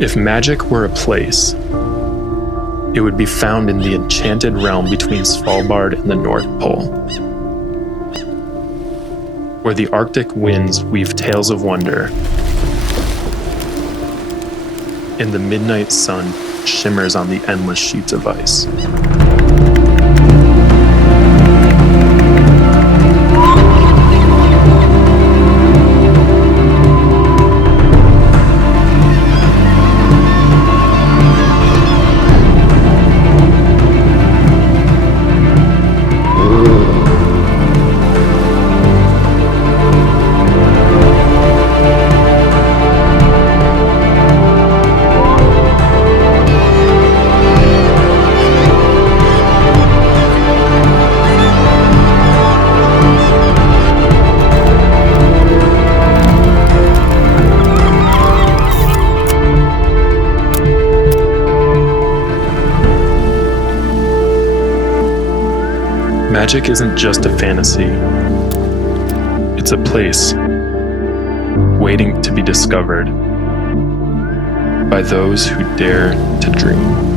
If magic were a place, it would be found in the enchanted realm between Svalbard and the North Pole, where the Arctic winds weave tales of wonder, and the midnight sun shimmers on the endless sheets of ice. Magic isn't just a fantasy. It's a place waiting to be discovered by those who dare to dream.